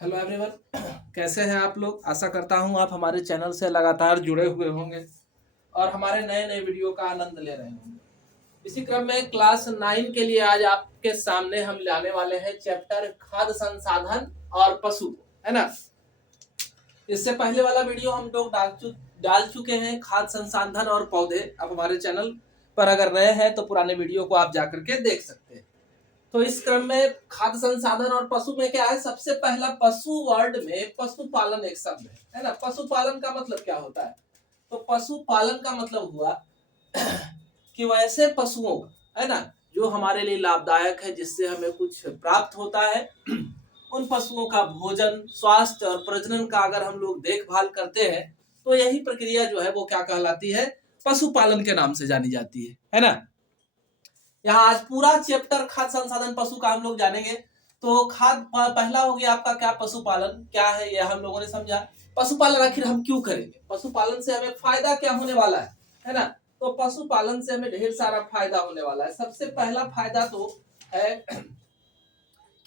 Hello everyone. कैसे हैं आप लोग? आशा करता हूं आप हमारे चैनल से लगातार जुड़े हुए होंगे और हमारे नए नए वीडियो का आनंद ले रहे होंगे। इसी क्रम में क्लास 9 के लिए आज आपके सामने हम लाने वाले हैं चैप्टर खाद्य संसाधन और पशु, है ना। इससे पहले वाला वीडियो हम लोग डाल चुके हैं खाद्य संसाधन और पौधे। अब हमारे चैनल पर अगर नए हैं तो पुराने वीडियो को आप जाकर के देख सकते हैं। तो इस क्रम में खाद्य संसाधन और पशु में क्या है, सबसे पहला पशु वर्ड में पशुपालन एक शब्द है ना। पशुपालन का मतलब क्या होता है? तो पशुपालन का मतलब हुआ कि वैसे पशुओं का, है ना, जो हमारे लिए लाभदायक है, जिससे हमें कुछ प्राप्त होता है, उन पशुओं का भोजन, स्वास्थ्य और प्रजनन का अगर हम लोग देखभाल करते हैं तो यही प्रक्रिया जो है वो क्या कहलाती है? पशुपालन के नाम से जानी जाती है ना। यहाँ आज पूरा चैप्टर खाद्य संसाधन पशु का हम लोग जानेंगे। तो पहला हो गया आपका क्या, पशुपालन क्या है यह हम लोगों ने समझा। पशुपालन आखिर हम क्यों करेंगे, पशुपालन से हमें फायदा क्या होने वाला है ना। तो पशुपालन से हमें ढेर सारा फायदा होने वाला है। सबसे पहला फायदा तो है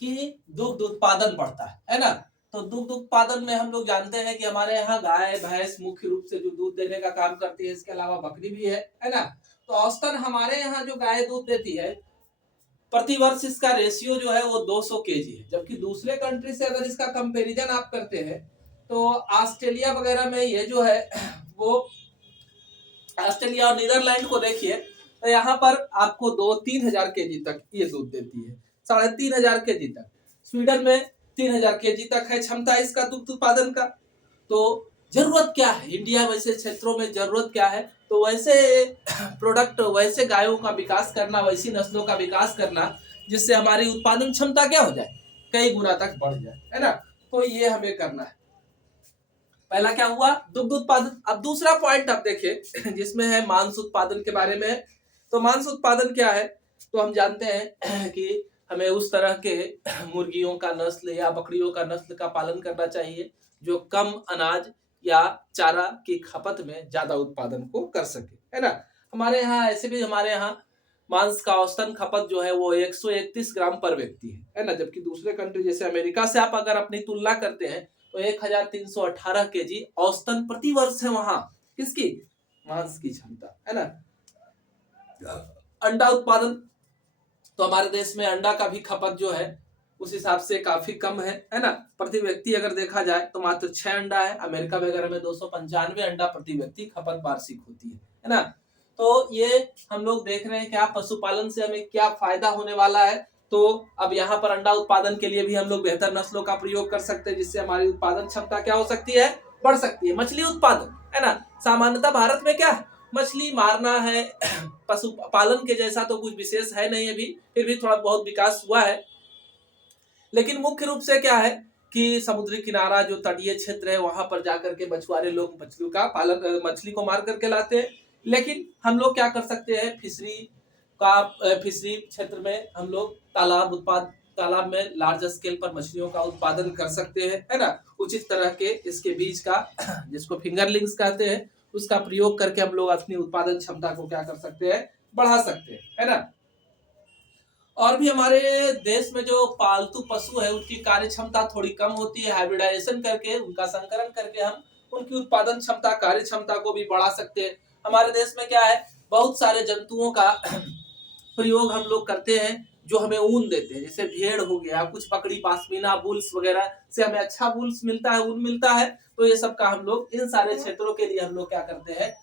कि दुग्ध उत्पादन बढ़ता है ना। तो दुग्ध उत्पादन में हम लोग जानते हैं कि हमारे यहाँ गाय भैंस मुख्य रूप से जो दूध देने का काम करती है, इसके अलावा बकरी भी है ना। तो औसतन हमारे यहाँ जो गाय दूध देती है, प्रति वर्ष इसका रेशियो जो है वो 200 केजी है। जबकि दूसरे कंट्री से अगर इसका कंपैरिजन आप करते हैं तो ऑस्ट्रेलिया वगैरह में ये जो है वो, ऑस्ट्रेलिया और नीदरलैंड को देखिए तो यहाँ पर आपको 2-3 हजार केजी तक ये दूध देती है, 3,500 केजी तक। स्वीडन में 3,000 केजी तक है क्षमता इसका दुग्ध उत्पादन का। तो जरूरत क्या है इंडिया वैसे क्षेत्रों में, जरूरत क्या है? तो वैसे प्रोडक्ट, वैसे गायों का विकास करना, वैसी नस्लों का विकास करना जिससे हमारी उत्पादन क्षमता क्या हो जाए, कई गुना तक बढ़ जाए, है ना। तो ये हमें करना है। पहला क्या हुआ, दुग्ध उत्पादन। अब दूसरा पॉइंट आप देखिए जिसमें है मांस उत्पादन के बारे में। तो मांस उत्पादन क्या है? तो हम जानते हैं कि हमें उस तरह के मुर्गियों का नस्ल या बकरियों का नस्ल का पालन करना चाहिए जो कम अनाज या चारा की खपत में ज्यादा उत्पादन को कर सके, है ना। हमारे यहाँ ऐसे भी, हमारे यहाँ मांस का औसतन खपत जो है वो 131 ग्राम पर व्यक्ति है ना। जबकि दूसरे कंट्री जैसे अमेरिका से आप अगर अपनी तुलना करते हैं तो 1318 केजी औसतन प्रति वर्ष है वहां किसकी, मांस की क्षमता, है ना। अंडा उत्पादन, तो हमारे देश में अंडा का भी खपत जो है उस हिसाब से काफी कम है ना। प्रति व्यक्ति अगर देखा जाए तो मात्र 6 अंडा है। अमेरिका वगैरह में 295 अंडा प्रति व्यक्ति खपत वार्षिक होती है ना। तो ये हम लोग देख रहे हैं क्या पशुपालन से हमें क्या फायदा होने वाला है। तो अब यहाँ पर अंडा उत्पादन के लिए भी हम लोग बेहतर नस्लों का प्रयोग कर सकते हैं जिससे हमारी उत्पादन क्षमता क्या हो सकती है, बढ़ सकती है। मछली उत्पादन, है ना। सामान्यतः भारत में क्या है, मछली मारना है, पशुपालन के जैसा तो कुछ विशेष है नहीं अभी, फिर भी थोड़ा बहुत विकास हुआ है। लेकिन मुख्य रूप से क्या है कि समुद्री किनारा जो तटीय क्षेत्र है वहां पर जाकर के मछुआरे लोग मछलियों का पालन, मछली को मार करके लाते हैं। लेकिन हम लोग क्या कर सकते हैं, फिशरी क्षेत्र में हम लोग तालाब में लार्ज स्केल पर मछलियों का उत्पादन कर सकते हैं, है ना। उचित तरह के इसके बीज का जिसको फिंगरलिंग्स कहते हैं उसका प्रयोग करके हम लोग अपनी उत्पादन क्षमता को क्या कर सकते हैं, बढ़ा सकते हैं, है ना। और भी हमारे देश में जो पालतू पशु है उनकी कार्य क्षमता थोड़ी कम होती है। हाइब्रिडाइजेशन करके, उनका संकरण करके हम उनकी उत्पादन क्षमता, कार्य क्षमता को भी बढ़ा सकते हैं। हमारे देश में क्या है, बहुत सारे जंतुओं का प्रयोग हम लोग करते हैं जो हमें ऊन देते हैं। जैसे भेड़ हो गया, कुछ बकरी, पाश्मीना, बुल्स वगैरह से हमें अच्छा बुल्स मिलता है, ऊन मिलता है। तो ये सब का हम लोग इन सारे क्षेत्रों के लिए हम लोग क्या करते हैं,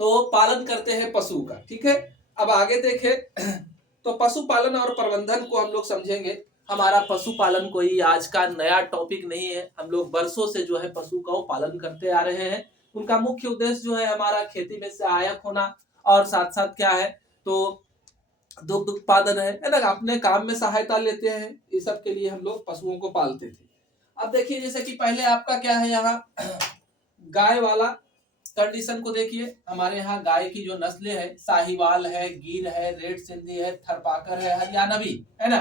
तो पालन करते हैं पशु का, ठीक है। अब आगे देखें तो पशुपालन और प्रबंधन को हम लोग समझेंगे। हमारा पशुपालन कोई आज का नया टॉपिक नहीं है, हम लोग वर्षों से जो है पशु का पालन करते आ रहे हैं। उनका मुख्य उद्देश्य जो है हमारा खेती में से आयक होना और साथ साथ क्या है, तो दुग्ध उत्पादन है ना। अपने काम में सहायता लेते हैं, इस सब के लिए हम लोग पशुओं को पालते थे। अब देखिए जैसे कि पहले आपका क्या है, यहाँ गाय वाला कंडीशन को देखिए। हमारे यहाँ गाय की जो नस्लें हैं, साहिवाल है, गिर है, रेड सिंधी है, थरपाकर है, हरियाणवी, है ना।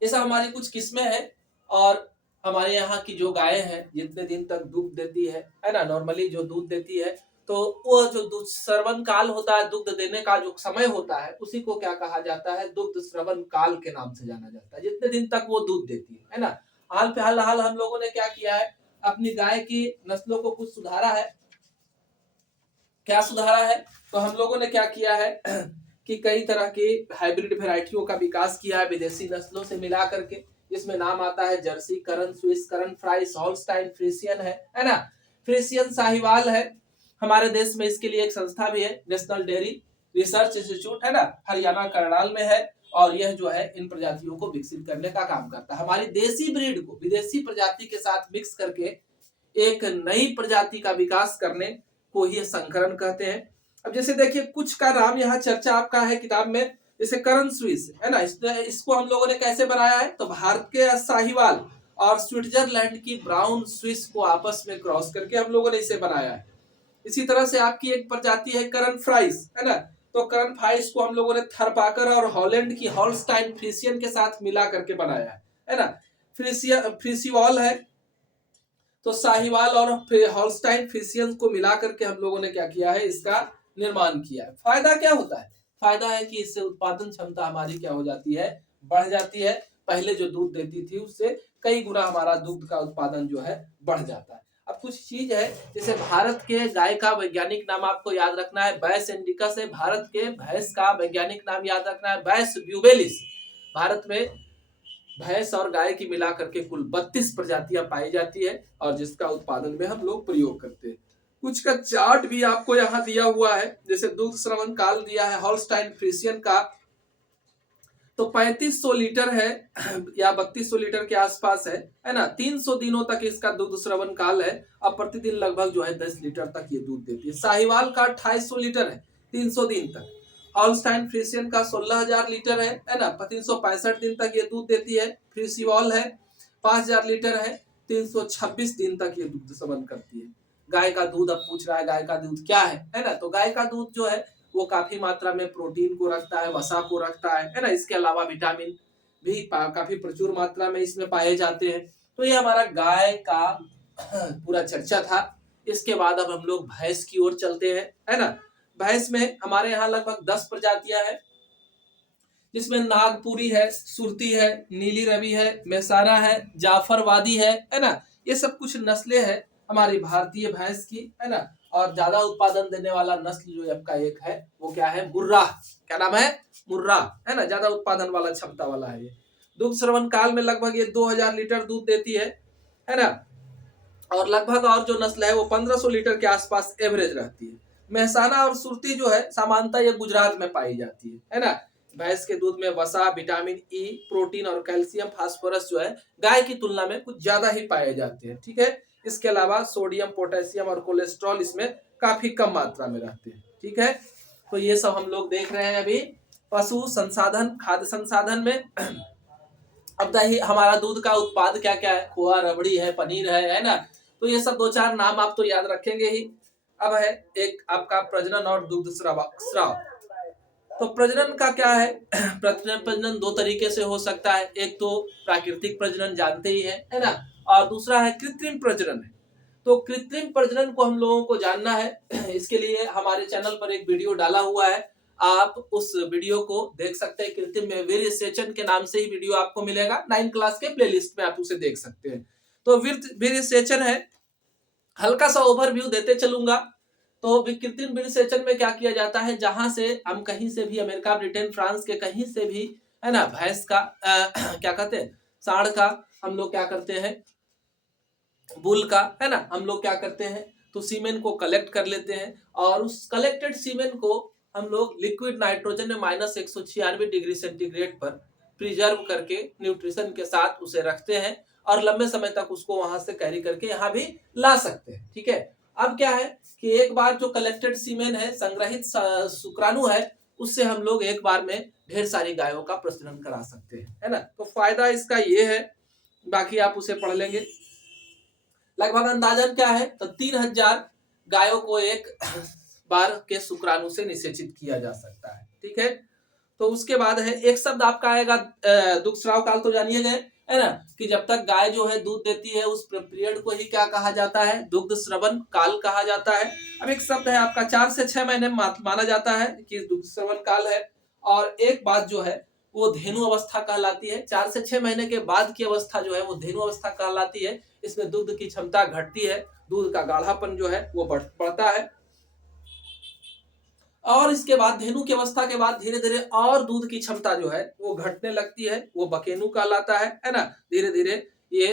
ये सब हमारी कुछ किस्में हैं। और हमारे यहाँ की जो गायें हैं जितने दिन तक दूध देती है ना, नॉर्मली जो दूध देती है तो वो जो दुग्ध श्रवण काल होता है, दुग्ध देने का जो समय होता है, उसी को क्या कहा जाता है, दुग्ध श्रवण काल के नाम से जाना जाता है, जितने दिन तक वो दूध देती है ना। हाल फिलहाल हम लोगों ने क्या किया है, अपनी गाय की नस्लों को कुछ सुधारा है। क्या सुधारा है, तो हम लोगों ने क्या किया है कि कई तरह की हाइब्रिड वेराइटियों का विकास किया है विदेशी नस्लों से मिला करके। इसमें नाम आता है जर्सी, करन, स्विस, करन फ्राइस, हॉल्स्टाइन फ्रीसियन है ना। फ्रीसियन साहिवाल है। हमारे देश में इसके लिए एक संस्था भी है, नेशनल डेयरी रिसर्च इंस्टीट्यूट है ना, हरियाणा करनाल में है। और यह जो है इन प्रजातियों को विकसित करने का काम करता है। हमारी देसी ब्रीड को विदेशी प्रजाति के साथ मिक्स करके एक नई प्रजाति का विकास करने को ही संकरण कहते हैं। अब जैसे देखिए कुछ का नाम यहाँ चर्चा आपका है किताब में, जैसे करन स्विस है ना, इसको हम लोगों ने कैसे बनाया है, तो भारत के साहिवाल और स्विट्जरलैंड की ब्राउन स्विस को आपस में क्रॉस करके हम लोगों ने इसे बनाया है। इसी तरह से आपकी एक प्रजाति है करन फ्राइस है ना, तो करन फ्राइस को हम लोगों ने थरपाकर और हॉलैंड की हॉल्स्टाइन फ्रीसियन के साथ मिला करके बनाया है ना। फ्रीसीवाल है, तो साहिवाल और हॉल्स्टाइन फ्रीसियन को मिला करके हम लोगों ने क्या किया है, इसका निर्माण किया है। फायदा क्या होता है, फायदा है कि इससे उत्पादन क्षमता हमारी क्या हो जाती है, बढ़ जाती है। पहले जो दूध देती थी उससे कई गुना हमारा दूध का उत्पादन जो है बढ़ जाता है। अब कुछ चीज है, जैसे भारत के गाय का वैज्ञानिक नाम आपको याद रखना है, बैस इंडिकस है। भारत के भैंस का वैज्ञानिक नाम याद रखना है, बैस ब्यूबेलिस। भारत में भैंस और गाय की मिलाकर के कुल 32 प्रजातियां पाई जाती है और जिसका उत्पादन में हम लोग प्रयोग करते हैं। कुछ का चार्ट भी आपको यहाँ दिया हुआ है, जैसे दूध श्रवण काल दिया है हॉल्स्टाइन फ्रीसियन का, तो 3500 लीटर है या 3200 लीटर के आसपास है ना। 300 दिनों तक इसका दूध श्रवण काल है। अब प्रतिदिन लगभग जो है 10 लीटर तक ये दूध देती है। साहिवाल का 2800 लीटर है 300 दिन तक। हॉल्स्टाइन फ्रीसियन का 16,000 लीटर है ना, 365 दिन तक ये दूध देती है। फ्रीसीवाल है 5,000 लीटर है, 326 दिन तक ये दूध श्रवण करती है। गाय का दूध, अब पूछ रहा है गाय का दूध क्या है ना, तो गाय का दूध जो है वो काफी मात्रा में प्रोटीन को रखता है, वसा को रखता है ना। इसके अलावा विटामिन भी काफी प्रचुर मात्रा में इसमें पाए जाते हैं। तो ये हमारा गाय का पूरा चर्चा था। इसके बाद अब हम लोग भैंस की ओर चलते हैं, है ना। भैंस में हमारे यहाँ लगभग 10 प्रजातियां हैं, जिसमें नागपुरी है, सुरती है, नीली रवि है, मेसारा है, जाफरवादी है ना। ये सब कुछ नस्लें हैं हमारी भारतीय भैंस की, है ना। और ज्यादा उत्पादन देने वाला नस्ल जो आपका एक है वो क्या है, मुर्रा। क्या नाम है, मुर्रा, है ना। ज्यादा उत्पादन वाला क्षमता वाला है ये। दूध श्रवण काल में लगभग ये 2000 लीटर दूध देती है ना। और लगभग और जो नस्ल है वो 1500 लीटर के आसपास एवरेज रहती है। मेहसाना और सुरती जो है सामान्यतः ये गुजरात में पाई जाती है ना। भैंस के दूध में वसा, विटामिन ई, प्रोटीन और कैल्शियम, फास्फोरस जो है गाय की तुलना में कुछ ज्यादा ही पाए जाते हैं, ठीक है। इसके अलावा सोडियम, पोटेशियम और कोलेस्ट्रॉल इसमें काफी कम मात्रा में रहते हैं, ठीक है। तो ये सब हम लोग देख रहे हैं अभी पशु संसाधन, खाद्य संसाधन में। अब दही, हमारा दूध का उत्पाद क्या क्या है, खोआ, रबड़ी है, पनीर है ना। तो ये सब 2-4 नाम आप तो याद रखेंगे ही। अब है एक आपका प्रजनन और दुग्ध स्राव। तो प्रजनन का क्या है, प्रजनन 2 तरीके से हो सकता है। एक तो प्राकृतिक प्रजनन जानते ही है ना, और दूसरा है कृत्रिम प्रजनन है। तो कृत्रिम प्रजनन को हम लोगों को जानना है। इसके लिए हमारे चैनल पर एक वीडियो डाला हुआ है, आप उस वीडियो को देख सकते हैं। कृत्रिम वीर्य सेचन के नाम से ही वीडियो आपको मिलेगा, 9 क्लास के प्लेलिस्ट में आप उसे देख सकते हैं। तो वीर्य सेचन है, हल्का सा ओवरव्यू देते चलूंगा। तो कृत्रिम वीर्य सेचन में क्या किया जाता है, जहां से हम कहीं से भी, अमेरिका, ब्रिटेन, फ्रांस के कहीं से भी, है ना, भैंस का क्या कहते हैं, सांड का हम लोग क्या करते हैं, बुल का, है ना, हम लोग क्या करते हैं, तो सीमेन को कलेक्ट कर लेते हैं और उस कलेक्टेड सीमेन को हम लोग लिक्विड नाइट्रोजन में -196 डिग्री सेंटीग्रेड पर प्रिजर्व करके न्यूट्रिशन के साथ उसे रखते हैं और लंबे समय तक उसको वहां से कैरी करके यहाँ भी ला सकते हैं, ठीक है। अब क्या है कि एक बार जो कलेक्टेड सीमेन है, संग्रहित शुक्राणु है, उससे हम लोग एक बार में ढेर सारी गायों का प्रजनन करा सकते हैं, है ना। तो फायदा इसका ये है, बाकी आप उसे पढ़ लेंगे। लगभग अंदाजन क्या है, तो 3000 गायों को एक बार के शुक्राणु से निषेचित किया जा सकता है, ठीक है। तो उसके बाद है एक शब्द आपका आएगा दुग्ध स्राव काल, तो जानिए गए है ना कि जब तक गाय जो है दूध देती है उस पीरियड को ही क्या कहा जाता है, दुग्ध श्रवण काल कहा जाता है। अब एक शब्द है आपका 4 से 6 महीने माना जाता है कि दुग्ध श्रवण काल है, और एक बात जो है वो धेनु अवस्था कहलाती है। 4 से 6 महीने के बाद की अवस्था जो है वो धेनु अवस्था कहलाती है। इसमें दुग्ध की क्षमता घटती है, दूध का गाढ़ापन जो है वो बढ़ता है, और इसके बाद धेनु की अवस्था के बाद धीरे धीरे और दूध की क्षमता जो है वो घटने लगती है, वो बकेनु कहलाता है ना। धीरे धीरे ये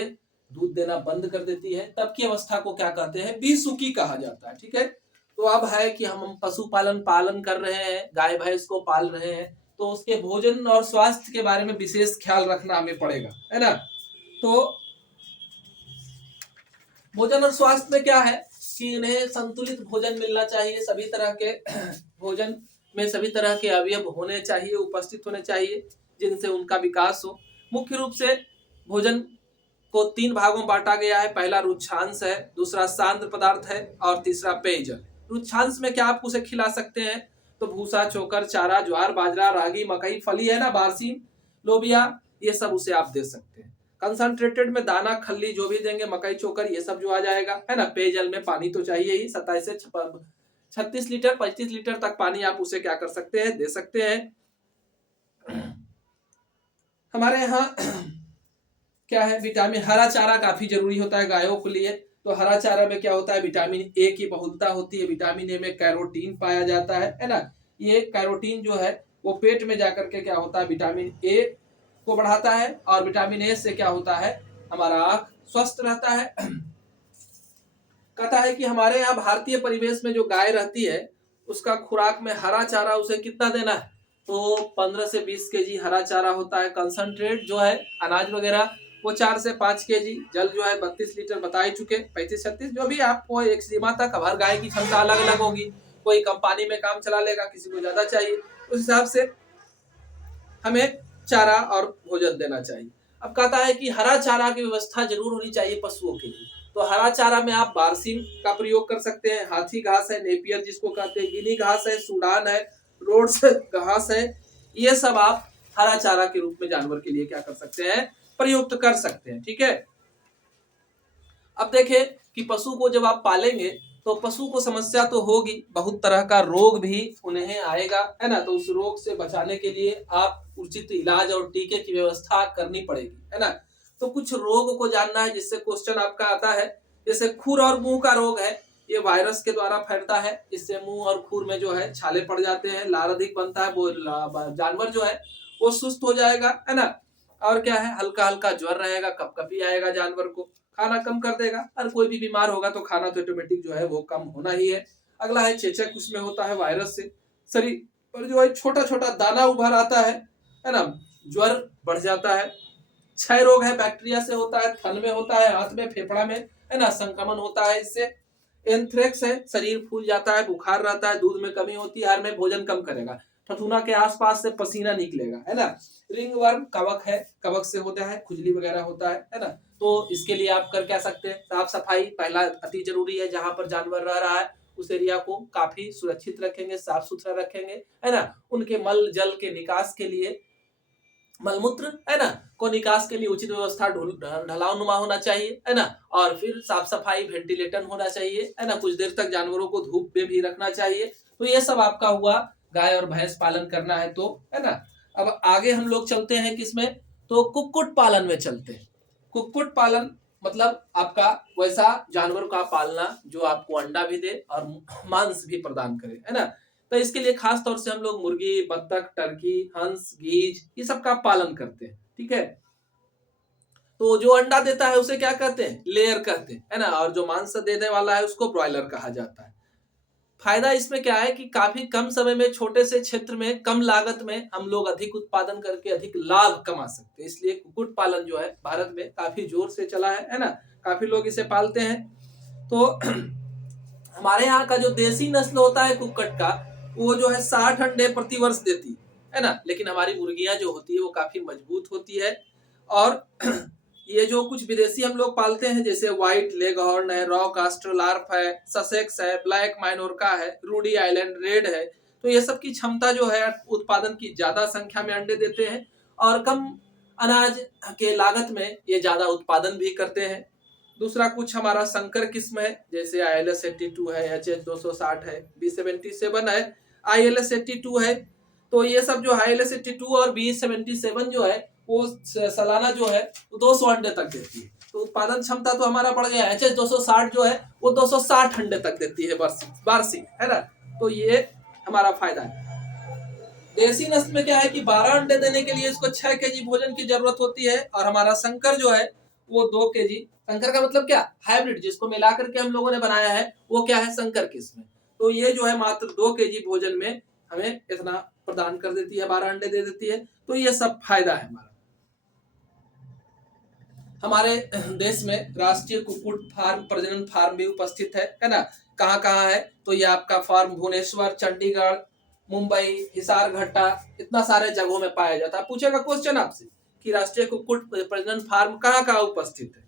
दूध देना बंद कर देती है, तब की अवस्था को क्या कहते हैं, बीसुकी कहा जाता है। ठीक है, तो अब है कि हम पशुपालन पालन कर रहे हैं, गाय भैंस को पाल रहे हैं, तो उसके भोजन और स्वास्थ्य के बारे में विशेष ख्याल रखना हमें पड़ेगा, है ना। तो भोजन और स्वास्थ्य में क्या है कि इन्हें संतुलित भोजन मिलना चाहिए, सभी तरह के भोजन में सभी तरह के अवयव होने चाहिए, उपस्थित होने चाहिए, जिनसे उनका विकास हो। मुख्य रूप से भोजन को 3 भागों में बांटा गया है। पहला रुक्षांश है, दूसरा सांद्र पदार्थ है, और तीसरा पेयजल। रुक्षांश में क्या आप उसे खिला सकते हैं, तो भूसा, चोकर, चारा, ज्वार, बाजरा, रागी, मकई, फली है ना, बारसीम, लोबिया, ये सब उसे आप दे सकते हैं। कंसंट्रेटेड में दाना, खल्ली जो भी देंगे, मकई, चोकर, ये सब जो आ जाएगा, है ना। पेयजल में पानी तो चाहिए ही, 27 से 36 लीटर 25 लीटर तक पानी आप उसे क्या कर सकते हैं, दे सकते हैं। हमारे यहाँ क्या है, विटामिन, हरा चारा काफी जरूरी होता है गायों के लिए। तो हरा चारा में क्या होता है, विटामिन ए की बहुलता होती है। विटामिन ए में कैरोटीन पाया जाता है ना। ये कैरोटीन जो है वो पेट में जाकर के क्या होता है, विटामिन ए को बढ़ाता है, और विटामिन ए से क्या होता है, हमारा आंख स्वस्थ रहता है। कहता है कि हमारे यहाँ भारतीय परिवेश में जो गाय रहती है उसका खुराक में हरा चारा उसे कितना देना है, तो 15 से 20 केजी हरा चारा होता है। कंसंट्रेट जो है अनाज वगैरह वो 4 से 5 केजी। जल जो है 32 लीटर बता ही चुके, 35-36 जो भी आपको एक सीमा तक। अब हर गाय की क्षमता अलग अलग होगी, कोई कम पानी में काम चला लेगा, किसी को ज्यादा चाहिए, उस हिसाब से हमें चारा और भोजन देना चाहिए। अब कहता है कि हरा चारा की व्यवस्था जरूर होनी चाहिए पशुओं के लिए। तो हरा चारा में आप बारसीम का प्रयोग कर सकते हैं, हाथी घास है, नेपियर जिसको कहते हैं, गिनी घास है, सूडान है, रोड्स घास है, ये सब आप हरा चारा के रूप में जानवर के लिए क्या कर सकते हैं, प्रयुक्त कर सकते हैं। ठीक है, अब देखें कि पशु को जब आप पालेंगे तो पशु को समस्या तो होगी, बहुत तरह का रोग भी उन्हें आएगा, है ना। तो उस रोग से बचाने के लिए आप उचित इलाज और टीके की व्यवस्था करनी पड़ेगी, है ना। तो कुछ रोग को जानना है जिससे क्वेश्चन आपका आता है, जैसे खुर और मुंह का रोग है, ये वायरस के द्वारा फैलता है। इससे मुंह और खुर में जो है छाले पड़ जाते हैं, लार अधिक बनता है, वो जानवर जो है वो सुस्त हो जाएगा, है ना। और क्या है, हल्का हल्का ज्वर रहेगा, कपकपी आएगा जानवर को, खाना कम कर देगा। और कोई भी बीमार होगा तो खाना तो ऑटोमेटिक जो है वो कम होना ही है। अगला है चेचक, उसमें होता है वायरस से शरीर पर जो है छोटा छोटा दाना उभर आता है ना, ज्वर बढ़ जाता है। क्षय रोग है, बैक्टीरिया से होता है, थन में होता है, हाथ में, फेफड़ा में, है ना, संक्रमण होता है इससे। एंथ्रेक्स है, शरीर फूल जाता है, बुखार रहता है, दूध में कमी होती है, हर में भोजन कम करेगा, ठठुना के आसपास से पसीना निकलेगा, है ना। रिंग वर्म कवक है, कवक से होता है, खुजली वगैरह होता है ना। तो इसके लिए आप कर क्या सकते हैं, साफ सफाई पहला अति जरूरी है। जहां पर जानवर रह रहा है उस एरिया को काफी सुरक्षित रखेंगे, साफ सुथरा रखेंगे, है ना। उनके मल जल के निकास के लिए, मलमूत्र, है ना, को निकास के लिए उचित व्यवस्था ढलाव नुमा होना चाहिए, है ना। और फिर साफ सफाई, वेंटिलेटर होना चाहिए, है ना। कुछ देर तक जानवरों को धूप में भी रखना चाहिए। तो ये सब आपका हुआ गाय और भैंस पालन करना है तो, है ना। अब आगे हम लोग चलते हैं किसमें, तो कुक्कुट पालन में चलते हैं। कुक्कुट पालन मतलब आपका वैसा जानवर का पालना जो आपको अंडा भी दे और मांस भी प्रदान करे, है ना। तो इसके लिए खास तौर से हम लोग मुर्गी, बत्तख, टर्की, हंस, गीज, ये सब का पालन करते हैं। ठीक है, तो जो अंडा देता है उसे क्या कहते हैं, लेयर कहते हैं, है ना। और जो मांस देने वाला है उसको ब्रॉयलर कहा जाता है। फायदा इसमें क्या है कि काफी कम समय में, छोटे से क्षेत्र में, कम लागत में हम लोग अधिक उत्पादन करके अधिक लाभ कमा सकते हैं। इसलिए कुक्कुट पालन जो है भारत में काफी जोर से चला है ना। काफी लोग इसे पालते हैं। तो हमारे यहाँ का जो देसी नस्ल होता है कुक्कुट का, वो जो है 60 अंडे प्रति वर्ष देती है ना। लेकिन हमारी मुर्गियां जो होती है वो काफी मजबूत होती है। और ये जो कुछ विदेशी हम लोग पालते हैं जैसे व्हाइट लेगहॉर्न है, रॉक ऑस्ट्रेलार्प है, ससेक्स है, ब्लैक माइनोर्का है, रूडी आइलैंड रेड है, तो ये सब की क्षमता जो है उत्पादन की ज्यादा संख्या में अंडे देते हैं और कम अनाज के लागत में ये ज्यादा उत्पादन भी करते हैं। दूसरा कुछ हमारा संकर किस्म है, जैसे ILS82 है, HH260 है, B77 है, ILS82 है। तो ये सब जो ILS82 और B77 जो है वो सालाना जो है 200 अंडे तक देती है। तो उत्पादन क्षमता तो हमारा बढ़ गया। HH260 जो है वो 260 अंडे तक देती है वार्षिक, है ना। तो ये हमारा फायदा है। देसी नस्ल में क्या है कि 12 अंडे देने के लिए इसको 6 केजी भोजन की जरूरत होती है और हमारा संकर जो है वो 2 केजी। संकर का मतलब क्या, हाइब्रिड, जिसको मिला करके हम लोगों ने बनाया है वो क्या है, संकर किस्म। तो ये जो है मात्र 2 केजी भोजन में हमें इतना प्रदान कर देती है, 12 अंडे दे देती है। तो ये सब फायदा है हमारा। हमारे देश में राष्ट्रीय कुक्कुट फार्म प्रजनन फार्म भी उपस्थित है ना। कहाँ कहाँ है, तो ये आपका फार्म भुवनेश्वर, चंडीगढ़, मुंबई, हिसारघट्टा, इतना सारे जगहों में पाया जाता है। पूछेगा क्वेश्चन आपसे कि राष्ट्रीय कुक्कुट प्रजनन फार्म कहाँ कहाँ उपस्थित है।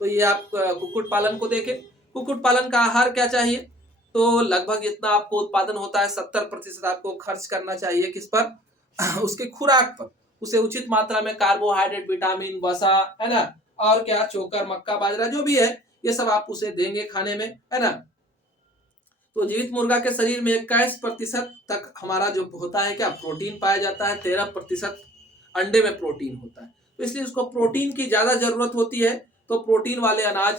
तो ये आप कुक्कुट पालन को देखें। कुक्कुट पालन का आहार क्या चाहिए, तो लगभग इतना आपको उत्पादन होता है 70% आपको खर्च करना चाहिए किस पर, उसके खुराक पर। उसे उचित मात्रा में कार्बोहाइड्रेट, विटामिन, वसा, है ना, और क्या चोकर, मक्का, बाजरा जो भी है ये सब आप उसे देंगे खाने में, है ना। तो जीवित मुर्गा के शरीर में 21% तक हमारा जो होता है क्या, प्रोटीन पाया जाता है। 13% अंडे में प्रोटीन होता है। तो इसलिए उसको प्रोटीन की ज्यादा जरूरत होती है। तो प्रोटीन वाले अनाज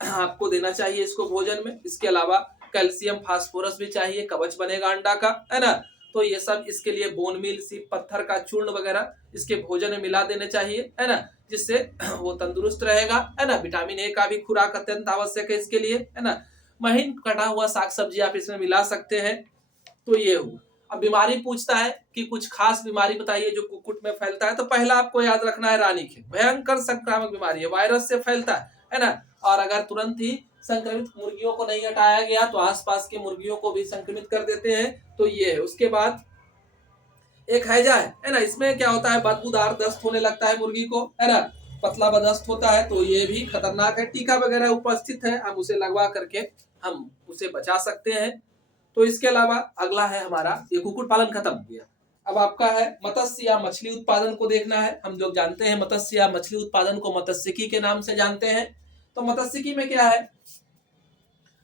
आपको देना चाहिए इसको भोजन में। इसके अलावा कैल्शियम, फास्फोरस भी चाहिए, कवच बनेगा अंडा का, है ना। तो ये सब इसके लिए बोन मील, सीप पत्थर का चूर्ण वगैरह इसके भोजन में मिला देने चाहिए, है ना, जिससे वो तंदुरुस्त रहेगा, है ना। विटामिन ए का भी खुराक अत्यंत आवश्यक है इसके लिए, है ना। महीन कटा हुआ साग सब्जी आप इसमें मिला सकते हैं। तो ये हुआ। अब बीमारी पूछता है कि कुछ खास बीमारी बताइए जो कुक्कुट में फैलता है। तो पहला आपको याद रखना है रानीखेत, भयंकर संक्रामक बीमारी है, वायरस से फैलता है ना। और अगर तुरंत ही संक्रमित मुर्गियों को नहीं हटाया गया तो आसपास के मुर्गियों को भी संक्रमित कर देते हैं। तो ये है। उसके बाद एक हैजा है ना, इसमें क्या होता है, बदबूदार दस्त होने लगता है मुर्गी को, है ना, पतला बदस्त होता है। तो ये भी खतरनाक है। टीका वगैरह उपस्थित है, हम उसे लगवा करके हम उसे बचा सकते हैं। तो इसके अलावा अगला है हमारा, ये कुक्कुट पालन खत्म हो गया। अब आपका है मत्स्य या मछली उत्पादन को देखना है। हम लोग जानते हैं मत्स्य या मछली उत्पादन को मत्स्यिकी के नाम से जानते हैं। तो मत्स्यिकी में क्या है,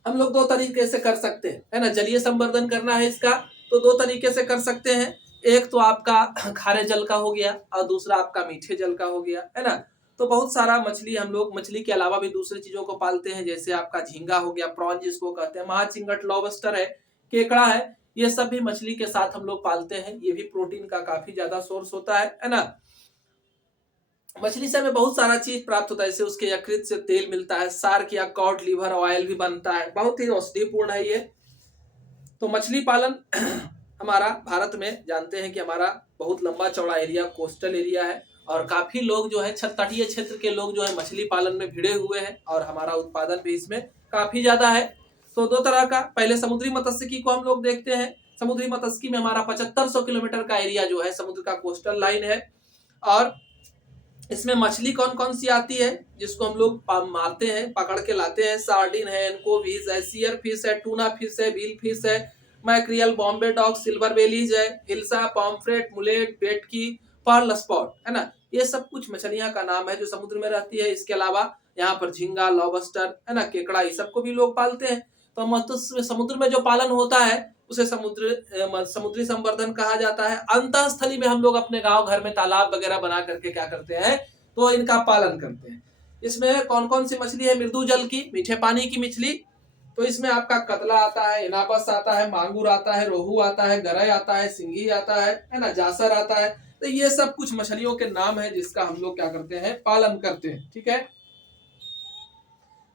हम लोग 2 तरीके से कर सकते हैं, है ना। जलीय संवर्धन करना है इसका तो 2 तरीके से कर सकते हैं। एक तो आपका खारे जल का हो गया और दूसरा आपका मीठे जल का हो गया, है ना। तो बहुत सारा मछली हम लोग, मछली के अलावा भी दूसरी चीजों को पालते हैं, जैसे आपका झींगा हो गया, प्रॉन जिसको कहते हैं, महाचिंगट, लॉबस्टर है, केकड़ा है। ये सब भी मछली के साथ हम लोग पालते हैं। ये भी प्रोटीन का काफी ज्यादा सोर्स होता है ना। मछली से हमें बहुत सारा चीज प्राप्त होता है, जैसे उसके यकृत से तेल मिलता है, सार्क या कॉड लिवर ऑयल भी बनता है, बहुत ही औषधिपूर्ण है ये। तो मछली पालन हमारा भारत में जानते हैं कि हमारा बहुत लंबा चौड़ा एरिया कोस्टल एरिया है और काफी लोग जो है तटीय क्षेत्र के लोग जो है मछली पालन में भिड़े हुए हैं और हमारा उत्पादन भी इसमें काफी ज्यादा है। तो 2 तरह का, पहले समुद्री मत्स्यिकी को हम लोग देखते हैं। समुद्री मत्स्यिकी में हमारा 7500 किलोमीटर का एरिया जो है समुद्र का कोस्टल लाइन है और इसमें मछली कौन कौन सी आती है जिसको हम लोग मारते हैं, पकड़ के लाते हैं। सार्डिन है, एनकोविज है, सीयर फिश है, टूना फिश है, व्हील फिश है, mackerel, Bombay duck, silver bellies है, हिल्सा, पॉम्फ्रेट, मुलेट, पेटकी, पर्ल स्पॉट, है ना। ये सब कुछ मछलियां का नाम है जो समुद्र में रहती है। इसके अलावा यहाँ पर झींगा, लॉबस्टर, है ना, केकड़ा, ये सबको भी लोग पालते हैं। तो मत्स्य समुद्र में जो पालन होता है उसे समुद्री संवर्धन कहा जाता है। अंतःस्थली में हम लोग अपने गांव घर में तालाब वगैरह बना करके क्या करते हैं, तो इनका पालन करते हैं। इसमें कौन कौन सी मछली है, मृदु जल की, मीठे पानी की मछली। तो इसमें आपका कतला आता है, इनापस आता है, मांगुर आता है, रोहू आता है, गरई आता है, सिंघी आता है ना, जासर आता है। तो ये सब कुछ मछलियों के नाम है जिसका हम लोग क्या करते हैं, पालन करते हैं। ठीक है।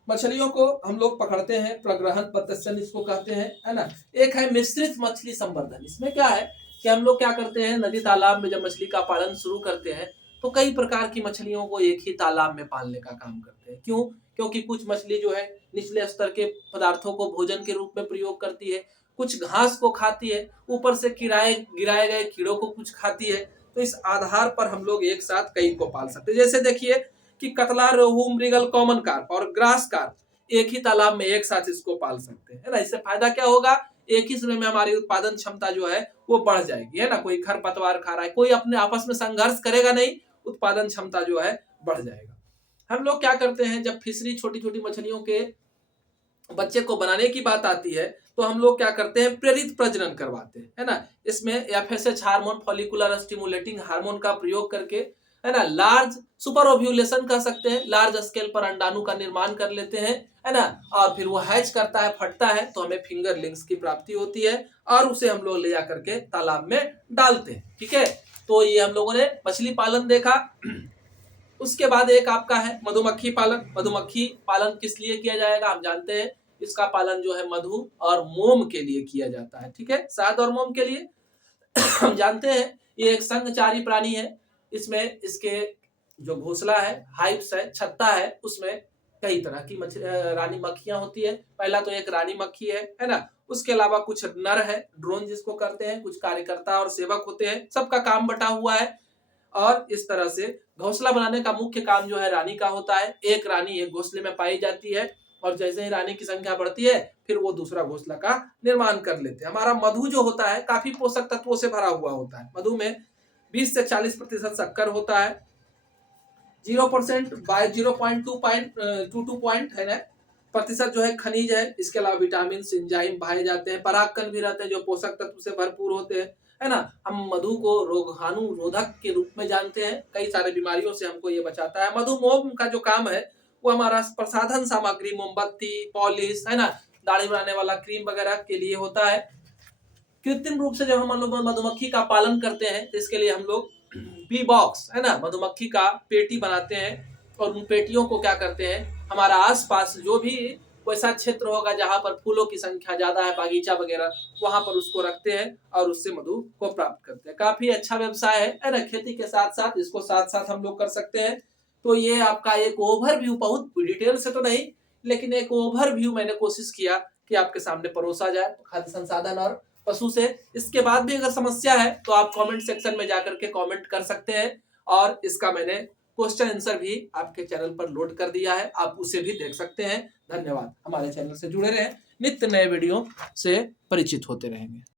मछलियों को हम लोग पकड़ते हैं, प्रग्रहण प्रत्यक्षण इसको कहते हैं, है ना। एक है मिश्रित मछली संवर्धन। इसमें क्या है कि हम लोग क्या करते हैं, नदी तालाब में जब मछली का पालन शुरू करते हैं तो कई प्रकार की मछलियों को एक ही तालाब में पालने का काम करते हैं। क्यों? क्योंकि कुछ मछली जो है निचले स्तर के पदार्थों को भोजन के रूप में प्रयोग करती है, कुछ घास को खाती है, ऊपर से गिराए गए कीड़ों को कुछ खाती है। तो इस आधार पर हम लोग एक साथ कई को पाल सकते हैं। जैसे देखिए कि कतला, रोहू, मृगल, कॉमन कार्प और ग्रास कार्प एक ही तालाब में एक साथ इसको पाल सकते हैं, है ना। इससे फायदा क्या होगा एक ही समय में हमारी उत्पादन क्षमता जो है वो बढ़ जाएगी, है ना। कोई खरपतवार खा रहा है, कोई अपने आपस में संघर्ष करेगा नहीं, उत्पादन क्षमता जो है बढ़ जाएगा। हम लोग क्या करते हैं, जब फिशरी छोटी छोटी मछलियों के बच्चे को बनाने की बात आती है तो हम लोग क्या करते हैं, प्रेरित प्रजनन करवाते हैं, है ना। इसमें FSH hormone, follicular stimulating hormone का प्रयोग करके, है ना, लार्ज सुपर ओव्यूलेशन कह सकते हैं, लार्ज स्केल पर अंडाणु का निर्माण कर लेते हैं, है ना। और फिर वो हैच करता है, फटता है, तो हमें फिंगरलिंग्स की प्राप्ति होती है और उसे हम लोग ले जा करके तालाब में डालते हैं, ठीक है। तो ये हम लोगों ने मछली पालन देखा। उसके बाद एक आपका है मधुमक्खी पालन। मधुमक्खी पालन किस लिए किया जाएगा, हम जानते हैं इसका पालन जो है मधु और मोम के लिए किया जाता है, ठीक है, शहद और मोम के लिए। हम जानते हैं ये एक संघचारी प्राणी है। इसमें इसके जो घोंसला है, हाइप्स है, छत्ता है, उसमें कई तरह की रानी मक्खियां होती है। पहला तो एक रानी मक्खी है ना। उसके अलावा कुछ नर है, ड्रोन जिसको करते हैं, कुछ कार्यकर्ता और सेवक होते हैं, सबका काम बटा हुआ है। और इस तरह से घोंसला बनाने का मुख्य काम जो है रानी का होता है। एक रानी एक घोंसले में पाई जाती है और जैसे ही रानी की संख्या बढ़ती है फिर वो दूसरा घोंसला का निर्माण कर लेते हैं। हमारा मधु जो होता है काफी पोषक तत्वों से भरा हुआ होता है। मधु में 20 से 40% शक्कर होता है, 0% बाय 0.22 पॉइंट है ना प्रतिशत जो है खनिज है। इसके अलावा विटामिन, एंजाइम पाए जाते हैं, परागकण भी रहते हैं जो पोषक तत्व से भरपूर होते हैं, है ना। हम मधु को रोगाणु रोधक के रूप में जानते हैं, कई सारे बीमारियों से हमको ये बचाता है। मधुमोम का जो काम है वो हमारा प्रसाधन सामग्री, मोमबत्ती, पॉलिश, है ना, दाढ़ी बनाने वाला क्रीम वगैरह के लिए होता है। कृत्रिम रूप से जब हम लोग मधुमक्खी का पालन करते हैं तो इसके लिए हम लोग बी बॉक्स, है ना, मधुमक्खी का पेटी बनाते हैं और उन पेटियों को क्या करते हैं, हमारा आसपास जो भी वैसा क्षेत्र होगा जहां पर फूलों की संख्या ज्यादा है, बागीचा वगैरह, वहां पर उसको रखते हैं और उससे मधु को प्राप्त करते हैं। काफी अच्छा व्यवसाय है ना। खेती के साथ साथ इसको साथ साथ हम लोग कर सकते हैं। तो ये आपका एक ओवरव्यू, बहुत डिटेल से तो नहीं लेकिन एक ओवरव्यू मैंने कोशिश किया कि आपके सामने परोसा जाए खाद्य संसाधन और पशु से। इसके बाद भी अगर समस्या है तो आप कमेंट सेक्शन में जाकर के कमेंट कर सकते हैं और इसका मैंने क्वेश्चन आंसर भी आपके चैनल पर लोड कर दिया है, आप उसे भी देख सकते हैं। धन्यवाद। हमारे चैनल से जुड़े रहें, नित्य नए वीडियो से परिचित होते रहेंगे।